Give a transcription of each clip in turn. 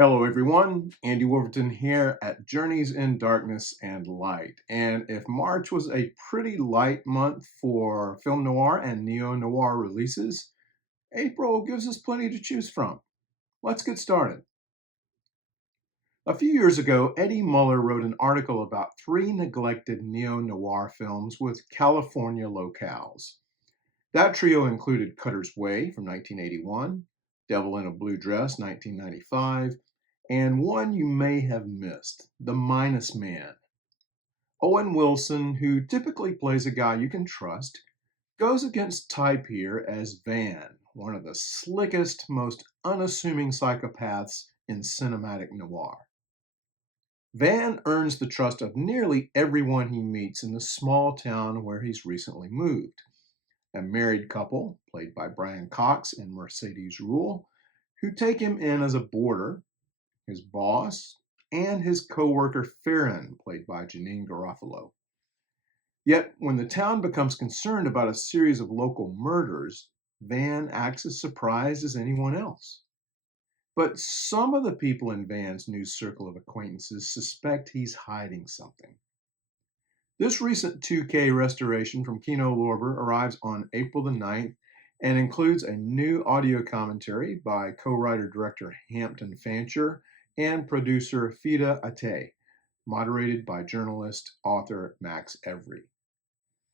Hello, everyone. Andy Wolverton here at Journeys in Darkness and Light. And if March was a pretty light month for film noir and neo-noir releases, April gives us plenty to choose from. Let's get started. A few years ago, Eddie Muller wrote an article about three neglected neo-noir films with California locales. That trio included Cutter's Way from 1981, Devil in a Blue Dress 1995, and one you may have missed, The Minus Man. Owen Wilson, who typically plays a guy you can trust, goes against type here as Van, one of the slickest, most unassuming psychopaths in cinematic noir. Van earns the trust of nearly everyone he meets in the small town where he's recently moved. A married couple, played by Brian Cox and Mercedes Ruehl, who take him in as a boarder, his boss, and his co-worker Farron, played by Janine Garofalo. Yet, when the town becomes concerned about a series of local murders, Van acts as surprised as anyone else. But some of the people in Van's new circle of acquaintances suspect he's hiding something. This recent 2K restoration from Kino Lorber arrives on April the 9th and includes a new audio commentary by co-writer-director Hampton Fancher and producer Fida Ate, moderated by journalist author Max Every.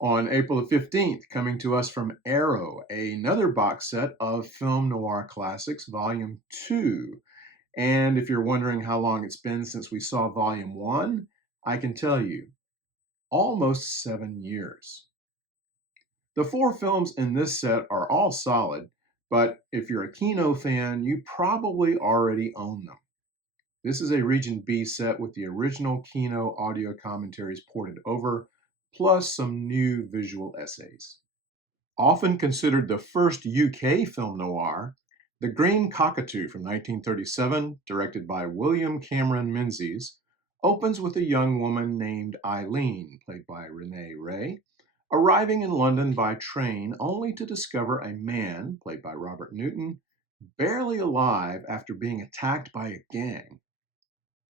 On April the 15th, coming to us from Arrow, another box set of Film Noir Classics, Volume 2. And if you're wondering how long it's been since we saw Volume 1, I can tell you, almost 7 years. The four films in this set are all solid, but if you're a Kino fan, you probably already own them. This is a Region B set with the original Kino audio commentaries ported over, plus some new visual essays. Often considered the first UK film noir, The Green Cockatoo from 1937, directed by William Cameron Menzies, opens with a young woman named Eileen, played by Renee Ray, arriving in London by train only to discover a man, played by Robert Newton, barely alive after being attacked by a gang.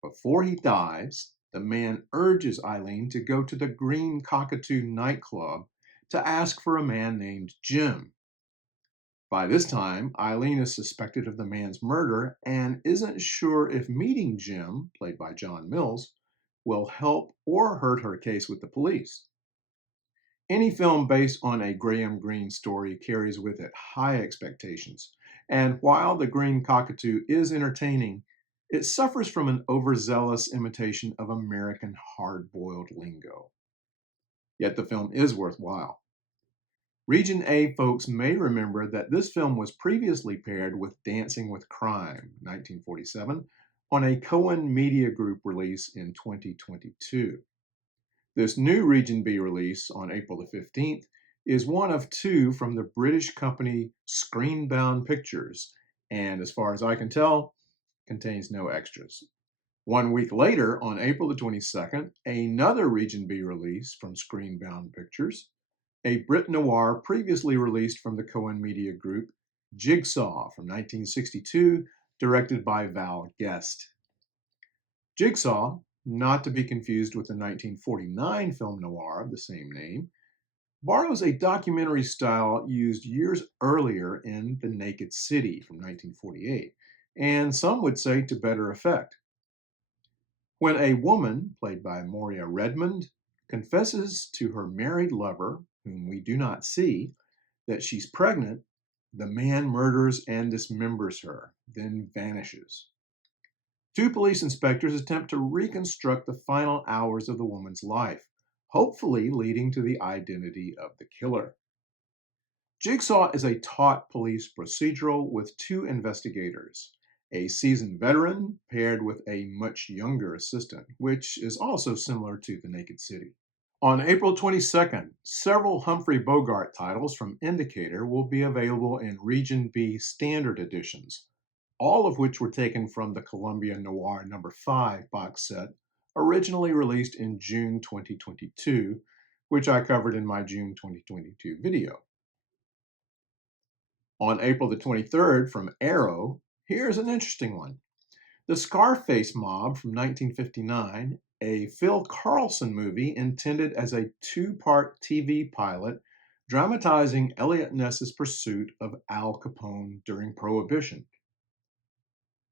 Before he dies, the man urges Eileen to go to the Green Cockatoo nightclub to ask for a man named Jim. By this time, Eileen is suspected of the man's murder and isn't sure if meeting Jim, played by John Mills, will help or hurt her case with the police. Any film based on a Graham Greene story carries with it high expectations, and while The Green Cockatoo is entertaining, it suffers from an overzealous imitation of American hard-boiled lingo. Yet the film is worthwhile. Region A folks may remember that this film was previously paired with Dancing with Crime, 1947, on a Cohen Media Group release in 2022. This new Region B release on April the 15th is one of two from the British company Screenbound Pictures, and as far as I can tell, contains no extras. 1 week later, on April the 22nd, another Region B release from Screenbound Pictures, a Brit Noir previously released from the Cohen Media Group, Jigsaw from 1962, directed by Val Guest. Jigsaw, not to be confused with the 1949 film noir of the same name, borrows a documentary style used years earlier in The Naked City from 1948, and some would say to better effect. When a woman, played by Moria Redmond, confesses to her married lover, whom we do not see, that she's pregnant, the man murders and dismembers her, then vanishes. Two police inspectors attempt to reconstruct the final hours of the woman's life, hopefully leading to the identity of the killer. Jigsaw is a taut police procedural with two investigators, a seasoned veteran paired with a much younger assistant, which is also similar to The Naked City. On April 22nd, several Humphrey Bogart titles from Indicator will be available in Region B standard editions, all of which were taken from the Columbia Noir No. 5 box set, originally released in June 2022, which I covered in my June 2022 video. On April the 23rd, from Arrow, here's an interesting one. The Scarface Mob from 1959, a Phil Carlson movie intended as a two-part TV pilot dramatizing Elliot Ness's pursuit of Al Capone during Prohibition.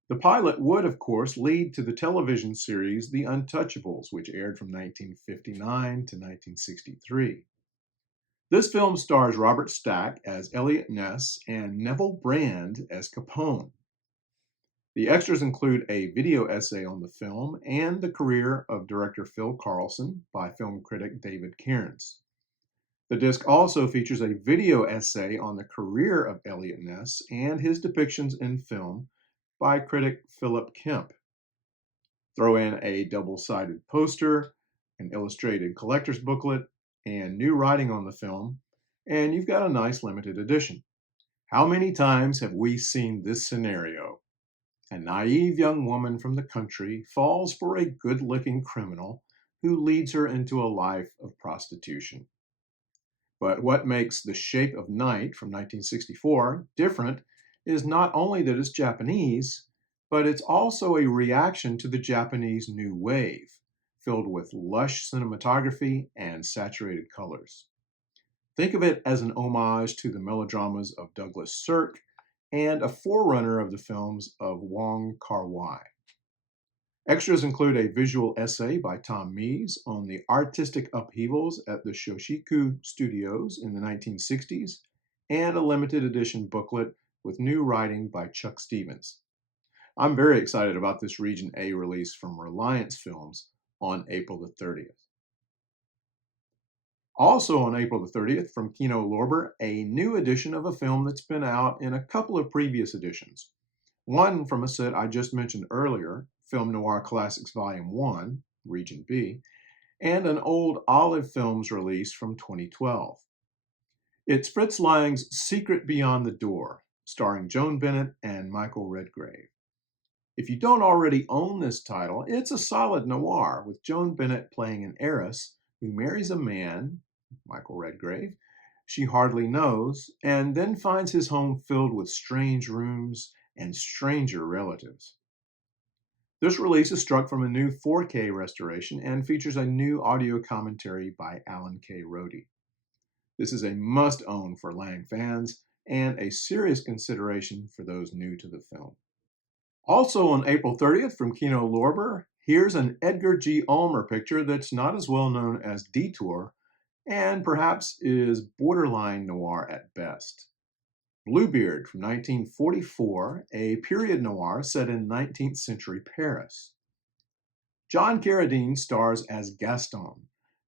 The pilot would, of course, lead to the television series The Untouchables, which aired from 1959 to 1963. This film stars Robert Stack as Elliot Ness and Neville Brand as Capone. The extras include a video essay on the film and the career of director Phil Carlson by film critic David Cairns. The disc also features a video essay on the career of Elliot Ness and his depictions in film by critic Philip Kemp. Throw in a double-sided poster, an illustrated collector's booklet, and new writing on the film, and you've got a nice limited edition. How many times have we seen this scenario? A naive young woman from the country falls for a good-looking criminal who leads her into a life of prostitution. But what makes The Shape of Night from 1964 different is not only that it's Japanese, but it's also a reaction to the Japanese New Wave, filled with lush cinematography and saturated colors. Think of it as an homage to the melodramas of Douglas Sirk and a forerunner of the films of Wong Kar-wai. Extras include a visual essay by Tom Mies on the artistic upheavals at the Shoshiku Studios in the 1960s, and a limited edition booklet with new writing by Chuck Stevens. I'm very excited about this Region A release from Reliance Films on April the 30th. Also on April the 30th from Kino Lorber, a new edition of a film that's been out in a couple of previous editions. One from a set I just mentioned earlier, Film Noir Classics Volume 1, Region B, and an old Olive Films release from 2012. It's Fritz Lang's Secret Beyond the Door, starring Joan Bennett and Michael Redgrave. If you don't already own this title, it's a solid noir with Joan Bennett playing an heiress who marries a man, Michael Redgrave, she hardly knows, and then finds his home filled with strange rooms and stranger relatives. This release is struck from a new 4K restoration and features a new audio commentary by Alan K. Rohde. This is a must-own for Lang fans and a serious consideration for those new to the film. Also on April 30th from Kino Lorber, here's an Edgar G. Ulmer picture that's not as well known as Detour, and perhaps is borderline noir at best. Bluebeard from 1944, a period noir set in 19th century Paris. John Carradine stars as Gaston,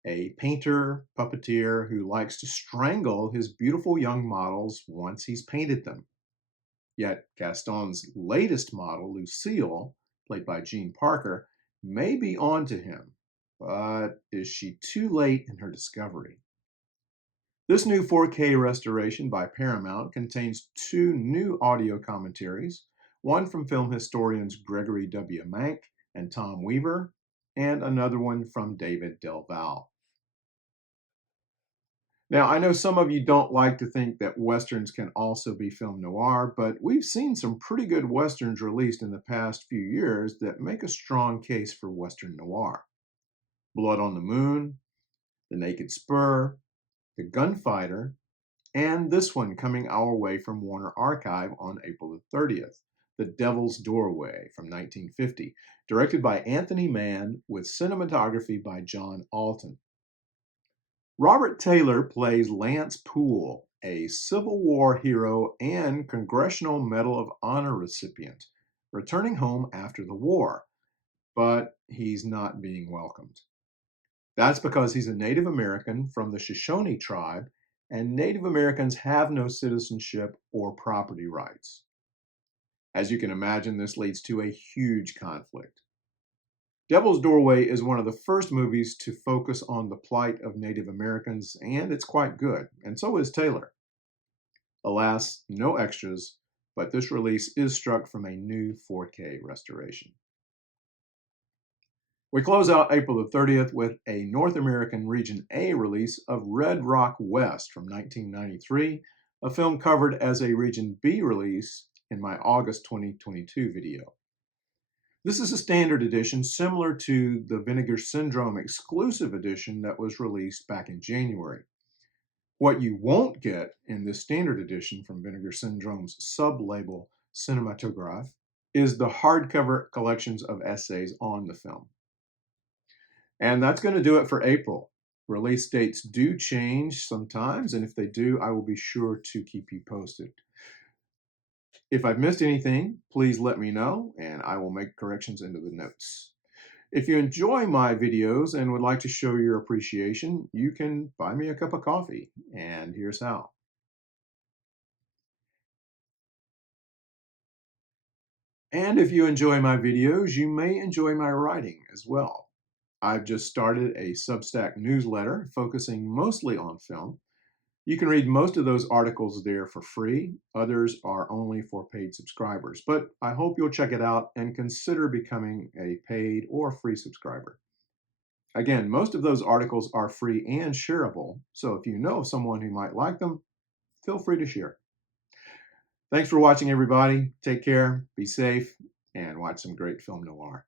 a painter, puppeteer who likes to strangle his beautiful young models once he's painted them. Yet Gaston's latest model, Lucille, played by Jean Parker, may be onto him, but is she too late in her discovery? This new 4K restoration by Paramount contains two new audio commentaries, one from film historians Gregory W. Mank and Tom Weaver, and another one from David Del Val. Now, I know some of you don't like to think that Westerns can also be film noir, but we've seen some pretty good Westerns released in the past few years that make a strong case for Western noir. Blood on the Moon, The Naked Spur, The Gunfighter, and this one coming our way from Warner Archive on April the 30th, The Devil's Doorway from 1950, directed by Anthony Mann with cinematography by John Alton. Robert Taylor plays Lance Poole, a Civil War hero and Congressional Medal of Honor recipient, returning home after the war, but he's not being welcomed. That's because he's a Native American from the Shoshone tribe, and Native Americans have no citizenship or property rights. As you can imagine, this leads to a huge conflict. Devil's Doorway is one of the first movies to focus on the plight of Native Americans, and it's quite good, and so is Taylor. Alas, no extras, but this release is struck from a new 4K restoration. We close out April the 30th with a North American Region A release of Red Rock West from 1993, a film covered as a Region B release in my August 2022 video. This is a standard edition similar to the Vinegar Syndrome exclusive edition that was released back in January. What you won't get in this standard edition from Vinegar Syndrome's sub-label Cinematograph is the hardcover collections of essays on the film. And that's going to do it for April. Release dates do change sometimes, and if they do, I will be sure to keep you posted. If I've missed anything, please let me know, and I will make corrections into the notes. If you enjoy my videos and would like to show your appreciation, you can buy me a cup of coffee, and here's how. And if you enjoy my videos, you may enjoy my writing as well. I've just started a Substack newsletter focusing mostly on film. You can read most of those articles there for free. Others are only for paid subscribers, but I hope you'll check it out and consider becoming a paid or free subscriber. Again, most of those articles are free and shareable, so if you know of someone who might like them, feel free to share. Thanks for watching, everybody. Take care, be safe, and watch some great film noir.